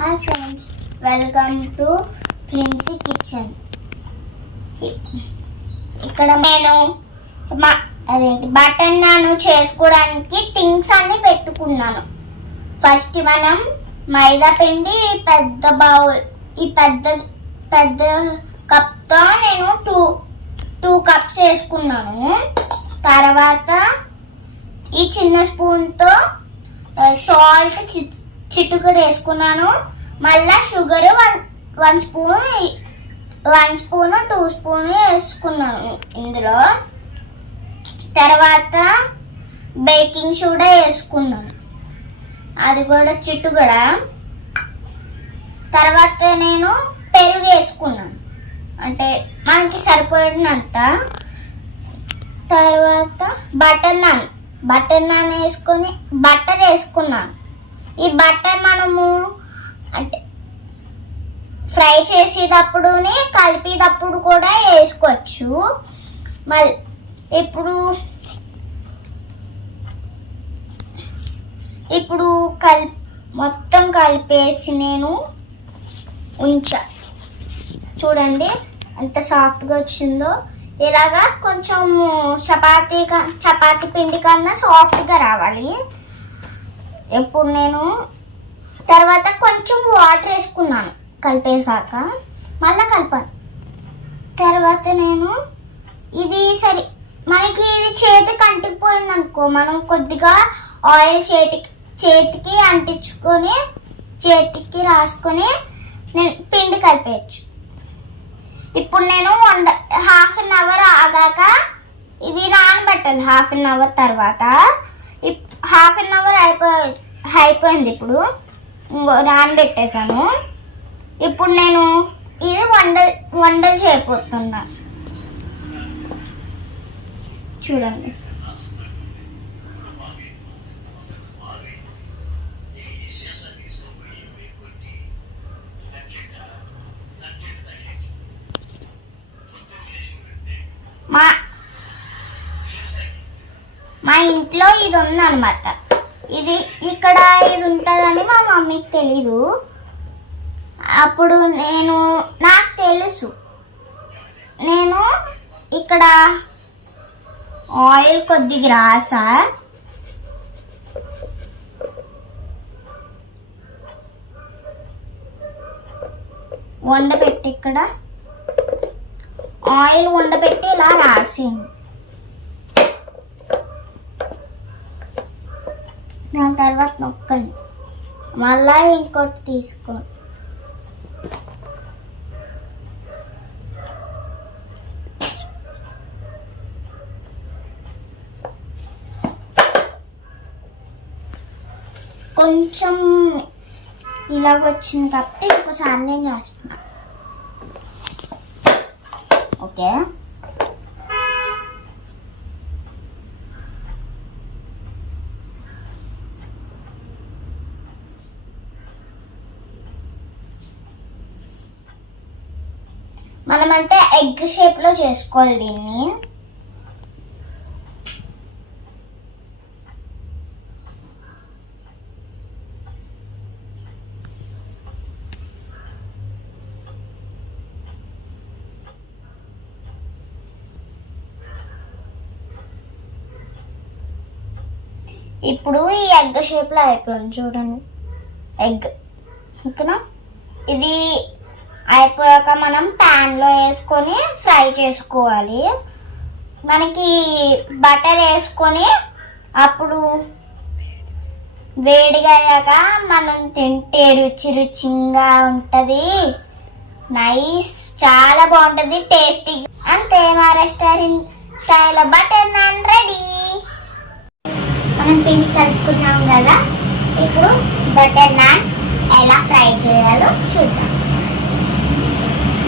Hi friends, welcome to Flimsy Kitchen. ఇక్కడ నేను butter non చేసుకోవడానికి థింగ్స్ అన్ని పెట్టుకున్నాను. ఫస్ట్ మనం మైదా పిండి పెద్ద బౌల్, ఈ పెద్ద కప్తో నేను టూ కప్స్ వేసుకున్నాను. తర్వాత ఈ చిన్న స్పూన్తో సాల్ట్ చిటుకుడు వేసుకున్నాను. మళ్ళీ షుగర్ 1 స్పూన్ 2 స్పూన్ వేసుకున్నాను ఇందులో. తర్వాత బేకింగ్ సోడా వేసుకున్నాను, అది కూడా చిటుకుడ. తర్వాత నేను పెరుగు వేసుకున్నాను, అంటే మనకి సరిపడినంత. తర్వాత బటర్ నాన్ వేసుకొని బటర్ వేసుకున్నాను. ఈ బటర్ మనము అంటే ఫ్రై చేసేటప్పుడు కలిపేటప్పుడు కూడా వేసుకోవచ్చు. మళ్ళీ ఇప్పుడు మొత్తం కలిపేసి నేను ఉంచా. చూడండి ఎంత సాఫ్ట్గా వచ్చిందో. ఇలాగా కొంచెం చపాతీ పిండి కన్నా సాఫ్ట్గా రావాలి. ఇప్పుడు నేను తర్వాత కొంచెం వాటర్ వేసుకున్నాను కలిపేసాక, మళ్ళీ కలిపాను. తర్వాత నేను మనకి ఇది చేతికి అంటుకుపోయింది అనుకో, మనం కొద్దిగా ఆయిల్ చేతికి అంటించుకొని చేతికి రాసుకొని నేను పిండి కలిపేయచ్చు. ఇప్పుడు నేను 1/2 అవర్ ఆగాక ఇది నానబెట్టాలి. 1/2 అవర్ తర్వాత 1/2 అవర్ అయిపోయింది. ఇప్పుడు నానబెట్టేసాను. ఇప్పుడు నేను ఇది వండలు చేయబోతున్నా. చూడండి, మా ఇంట్లో ఇది ఉందన్నమాట. ఇక్కడ ఇది ఉంటుందని మా మమ్మీకి తెలీదు. అప్పుడు నాకు తెలుసు. నేను ఇక్కడ ఆయిల్ కొద్దిగా రాసా. ఇక్కడ ఆయిల్ వండబెట్టి ఇలా రాసింది. దాని తర్వాత నొక్కండి, మళ్ళా ఇంకోటి తీసుకోండి. కొంచెం ఇలా వచ్చింది కాబట్టి ఇంకోసారి నేను చేస్తున్నా. ఓకే, మనమంటే ఎగ్ షేప్లో చేసుకోవాలి దీన్ని. ఇప్పుడు ఈ ఎగ్ షేప్లో అయిపోయింది. చూడండి, ఎగ్ ఓకేనా. ఇది అయిపోయాక మనం ప్యాన్లో వేసుకొని ఫ్రై చేసుకోవాలి. మనకి బటర్ వేసుకొని అప్పుడు వేడిగా అయ్యాక మనం తింటే రుచిగా ఉంటుంది. నైస్, చాలా బాగుంటుంది, టేస్టీ. అంతే, మా restaurant style butter non ready. మనం పిండి కలుపుకున్నాం కదా, ఇప్పుడు బటర్ నాన్ ఎలా ఫ్రై చేయాలో చూద్దాం.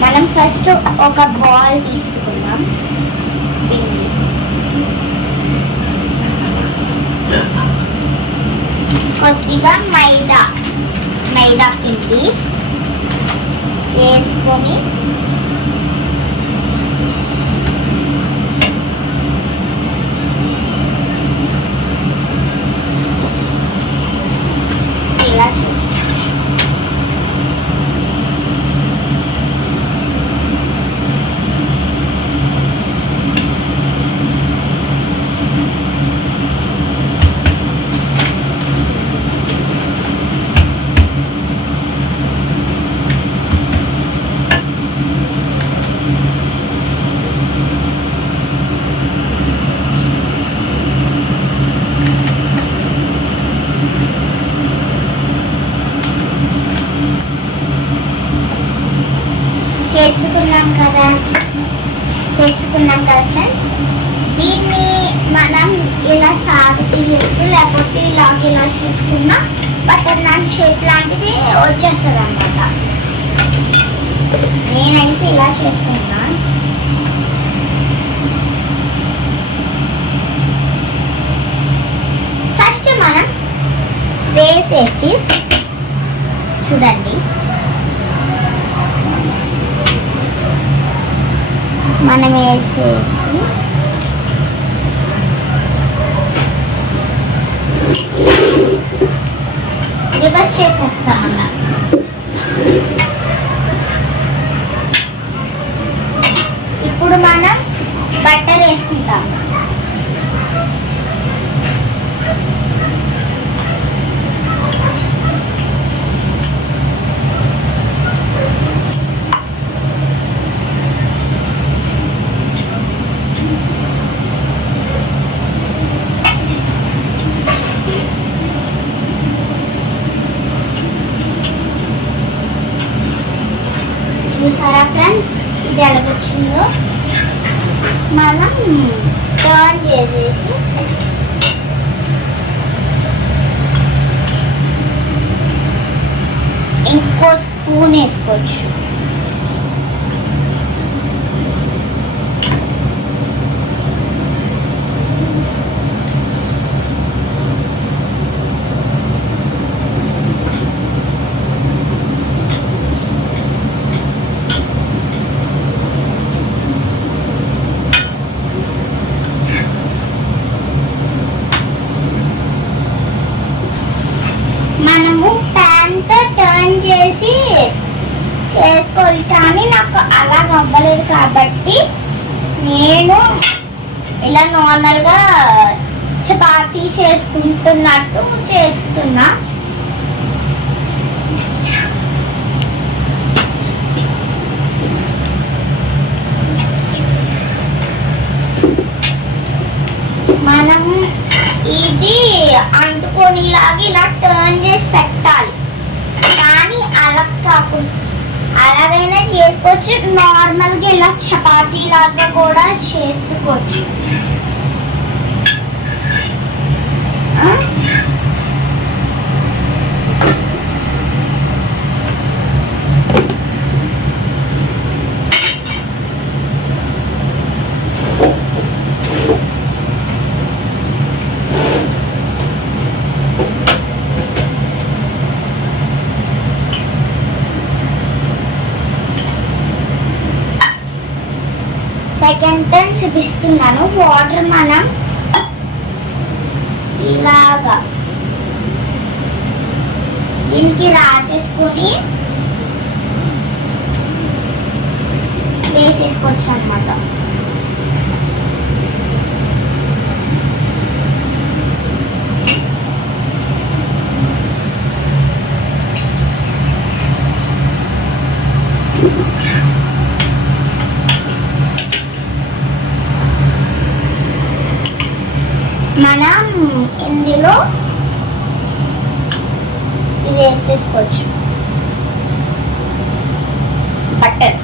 మనం ఫస్ట్ ఒక బాల్ తీసుకున్నాం పిండి. కొద్దిగా మైదా పిండి వేసుకొని ఇలా చేసుకోవచ్చు. చేసుకున్నాం కదా ఫ్రెండ్స్. దీన్ని మనం ఇలా సాగు తీయచ్చు, లేకపోతే ఇలా చేసుకున్నా బటర్ నాన్ షేప్ లాంటిది వచ్చేస్తుంది అన్నమాట. నేనైతే ఇలా చేసుకున్నా. ఫస్ట్ మనం వేసేసి చూడండి, మనం వేసేసి రివర్స్ చేసేస్తామన్నా. ఇప్పుడు మనం బట్టర్ వేసుకుంటాం. చూసారా ఫ్రెండ్స్, ఇది ఎలాగొచ్చిందో. మనం టర్న్ చేసేసి ఇంకో స్పూన్ వేసుకోవచ్చు. మనము ప్యాన్తో టర్న్ చేసి చేసుకోవాలి, కానీ నాకు అలా అవ్వలేదు కాబట్టి నేను ఇలా నార్మల్గా చపాతీ చేసుకుంటున్నట్టు చేస్తున్నా. మనం ఇది అంటుకొనిలాగా ఇలా టర్న్ చేసి పెట్టాలి, కానీ అలా కాకుండా అలాగైనా చేసుకోవచ్చు, నార్మల్గా ఇలా చపాతీ లాగా కూడా చేసుకోవచ్చు. సెకండ్ టర్న్ చూపిస్తున్నాను. వాటర్ మనం ఇలాగా దీనికి రాసేసుకొని వేసేసుకోవచ్చు అన్నమాట. మనం ఇందులో ఇది వేసేసుకోవచ్చు బటర్.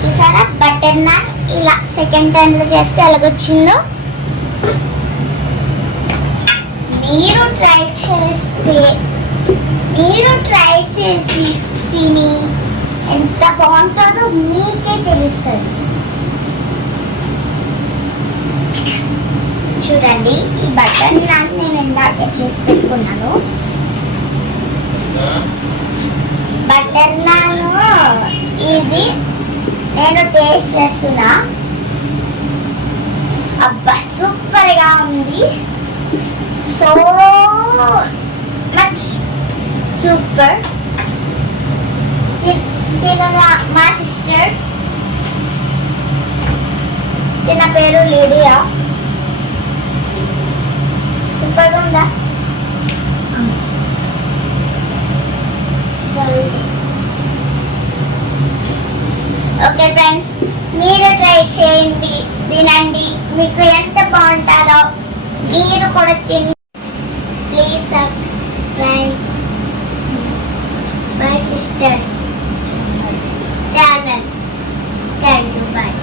చూసారా, బటర్ నాన్ ఇలా సెకండ్ టర్న్లో చేస్తే ఎలాగొచ్చిందో. మీరు ట్రై చేసి తిని ఎంత బాగుంటుందో మీకే తెలుస్తుంది. చూడండి, ఈ బటర్ నాన్ నేను ఇందాక చేసి పెట్టుకున్నాను. బటర్ నాను ఇది నేను టేస్ట్ చేస్తున్నా. అబ్బా సూపర్ గా ఉంది. So much super. మా సిస్టర్, తిన పేరు లీడియా. సూపర్ గా ఉందా? ఓకే ఫ్రెండ్స్, మీరు ట్రై చేయండి, తినండి, మీకు ఎంత బాగుంటుందో మీరు కూడా తిని. Please subscribe my sisters channel. Thank you, bye.